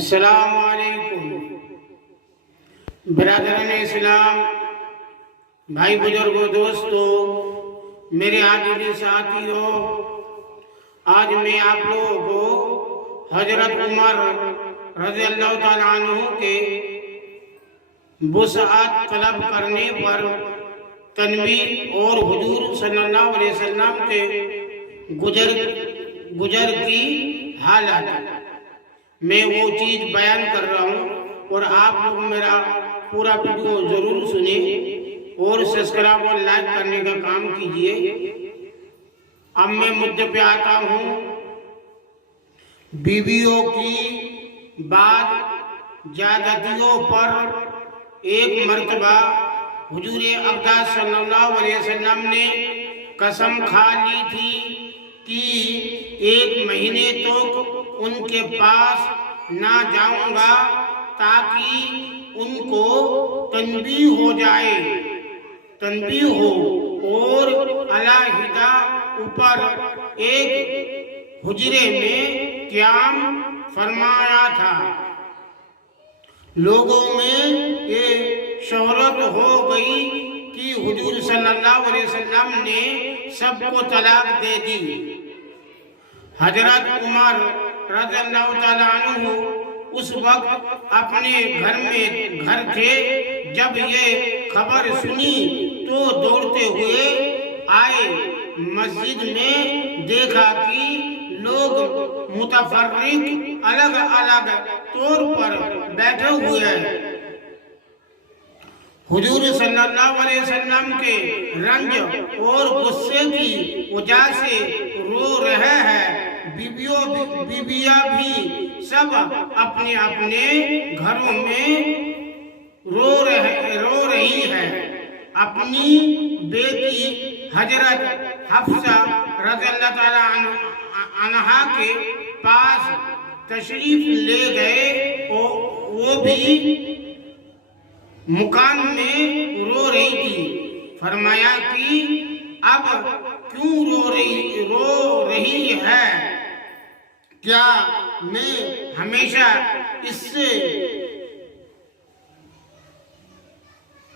السلام علیکم برادران اسلام، بھائی بزرگوں، دوستوں، میرے حاضرین ساتھیوں، آج میں آپ لوگوں کو حضرت عمر رضی اللہ تعالیٰ عنہ کے وسعت طلب کرنے پر تنبیہ اور حضور صلی اللہ علیہ وسلم کے گزر کی حالت میں وہ چیز بیان کر رہا ہوں، اور آپ لوگ میرا پورا ویڈیو ضرور سنیں اور سبسکرائب اور لائک کرنے کا کام کیجئے۔ اب میں مدعے پہ آتا ہوں۔ بیویوں کی بعد زیادتیوں پر ایک مرتبہ حضور اقدس صلی اللہ علیہ وسلم نے قسم کھا لی تھی کہ 1 مہینے تک ان کے پاس نہ جاؤں گا تاکہ ان کو تنبیہ ہو اور علیحدہ اوپر ایک حجرے میں قیام فرمایا تھا۔ لوگوں میں یہ شہرت ہو گئی کہ حضور صلی اللہ علیہ وسلم نے سب کو طلاق دے دی۔ حضرت عمر رضی اللہ تعالیٰ عنہ اس وقت اپنے گھر تھے۔ جب یہ خبر سنی تو دوڑتے ہوئے آئے۔ مسجد میں دیکھا کہ لوگ متفرق الگ الگ طور پر بیٹھے ہوئے ہیں۔ حضور صلی اللہ علیہ وسلم کے رنج اور غصے کی وجہ سے رو رہے ہیں۔ بیویاں بھی سب اپنے اپنے گھروں میں رو رہی ہے۔ اپنی بیٹی حضرت حفصہ رضی اللہ تعالیٰ عنہا کے پاس تشریف لے گئے، وہ بھی مکان میں رو رہی تھی۔ فرمایا کہ اب کیوں رو رہی ہے؟ کیا میں ہمیشہ اس سے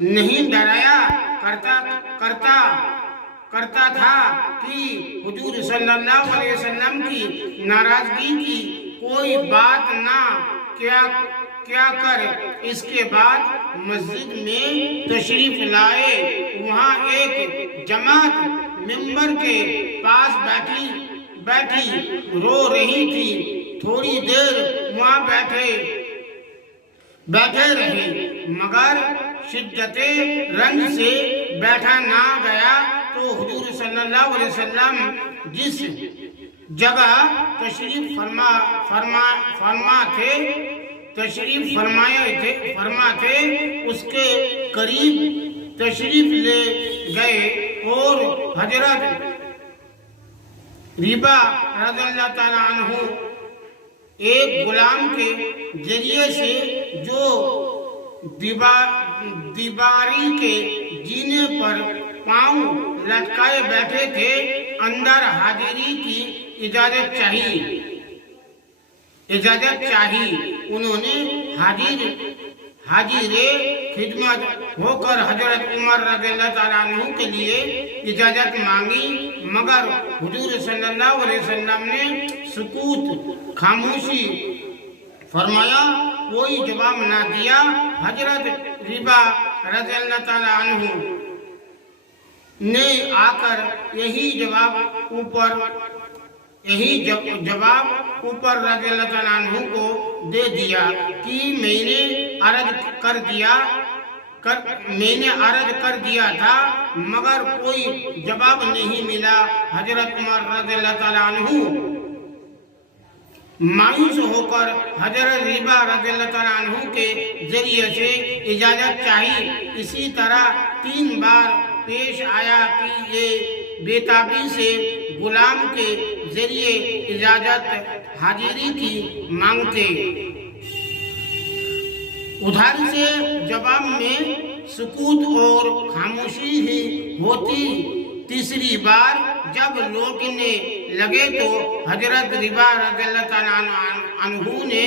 نہیں ڈرایا کرتا تھا کہ حضور صلی اللہ علیہ وسلم کی ناراضگی کی کوئی بات نہ کیا کر اس کے بعد مسجد میں تشریف لائے۔ وہاں ایک جماعت ممبر کے پاس بیٹھی رو رہی تھی۔ تھوڑی دیر وہاں بیٹھے رہے، مگر شدت رنج سے بیٹھا نہ گیا تو حضور صلی اللہ علیہ وسلم جس جگہ تشریف فرما تھے اس کے قریب تشریف لے گئے اور حضرت ربا رضی اللہ تعالیٰ عنہ ایک غلام کے ذریعے سے جو دیواری کے جینے پر پاؤں لٹکائے بیٹھے تھے، اندر حاضری کی اجازت چاہی۔ انہوں نے حاضر خدمت ہو کر حضرت عمر رضی اللہ تعالیٰ عنہ کے لیے اجازت مانگی، مگر حضور صلی اللہ علیہ وسلم نے سکوت، خاموشی فرمایا، کوئی جواب نہ دیا۔ حضرت ربا رضی اللہ تعالیٰ عنہ نے آ کر یہی جواب اوپر رضی اللہ تعالیٰ عنہ کو دے دیا کہ میں نے عرض کر دیا تھا، مگر کوئی جواب نہیں ملا۔ حضرت عمر رضی اللہ تعالیٰ عنہ مایوس ہو کر حضرت ربا رضی اللہ تعالیٰ عنہ کے ذریعے سے اجازت چاہی۔ اسی طرح 3 بار پیش آیا کہ یہ بےتابی سے غلام کے ذریعے اجازت حاضری کی مانگتے۔ ادھر سے جواب میں سکوت اور خاموشی ہی ہوتی۔ تیسری بار جب لوٹنے لگے تو حضرت ربا رضی اللہ تعالیٰ عنہ نے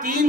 3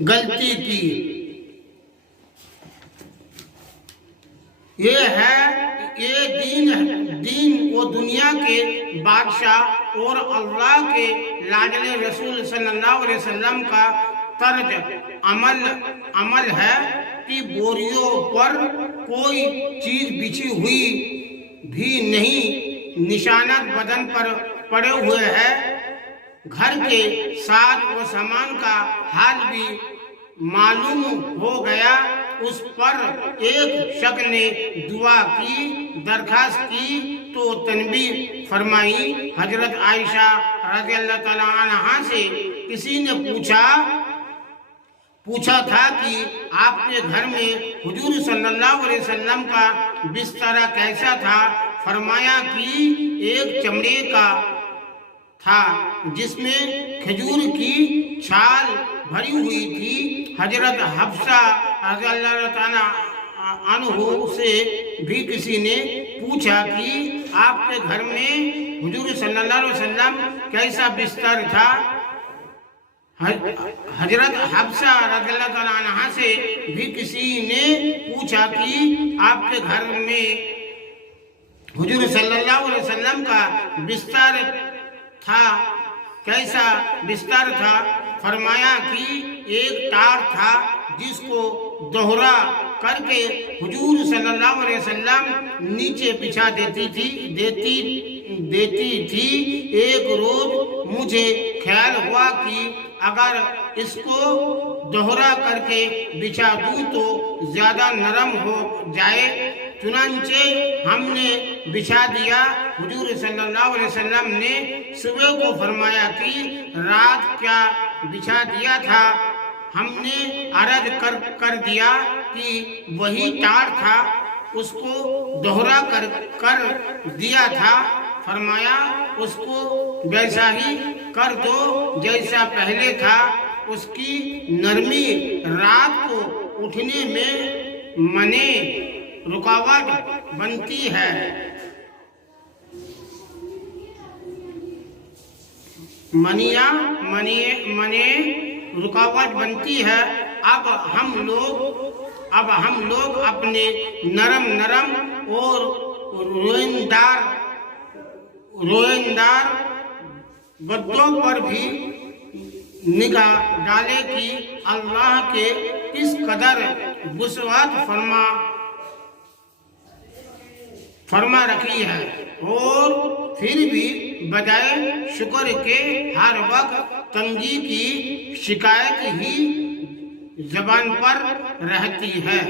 غلطی کی۔ یہ دین و دنیا کے بادشاہ اور اللہ کے لاڈلے رسول صلی اللہ علیہ وسلم کا طرز عمل ہے کہ بوریوں پر کوئی چیز بچھی ہوئی بھی نہیں، نشانات بدن پر پڑے ہوئے ہیں۔ گھر کے ساز و سامان کا حال بھی معلوم ہو گیا۔ اس پر ایک شخص نے دعا کی، درخواست کی تو تنبیہ فرمائی۔ حضرت عائشہ رضی اللہ تعالیٰ عنہا سے کسی نے پوچھا تھا کہ آپ کے گھر میں حضور صلی اللہ علیہ وسلم کا بستر کیسا تھا؟ فرمایا کہ ایک چمڑے کا تھا جس میں کھجور کی چھال بھری ہوئی تھی۔ حضرت حفصہ رضی اللہ تعالیٰ عنہ سے بھی کسی نے پوچھا کہ آپ کے گھر میں حضور صلی اللہ علیہ وسلم کیسا بستر تھا؟ حضرت حفصہ رضی اللہ تعالیٰ عنہ سے بھی کسی نے پوچھا کہ آپ کے گھر میں حضور صلی اللہ علیہ وسلم کا بستر تھا، کیسا بستر تھا؟ فرمایا کہ ایک ٹار تھا جس کو دوہرا کر کے حضور صلی اللہ علیہ وسلم نیچے بچھا دیتی تھی۔ ایک روز مجھے خیال ہوا کہ اگر اس کو دوہرا کر کے بچھا دوں تو زیادہ نرم ہو جائے، چنانچہ ہم نے بچھا دیا۔ حضور صلی اللہ علیہ وسلم نے صبح کو فرمایا کہ رات کیا بچھا دیا تھا؟ ہم نے عرض کر دیا کہ وہی ٹار تھا، اس کو دوہرا کر دیا تھا۔ فرمایا اس کو ویسا ہی کر دو جیسا پہلے تھا، اس کی نرمی رات کو اٹھنے میں رکاوٹ بنتی ہے۔ رکاوٹ بنتی ہے۔ اب ہم لوگ اپنے نرم اور روئندار بدوں پر بھی نگاہ ڈالے کہ اللہ کے کس قدر وسعت فرما رکھی ہے، اور پھر بھی بجائے شکر کے ہر وقت تنگی کی شکایت ہی زبان پر رہتی ہے۔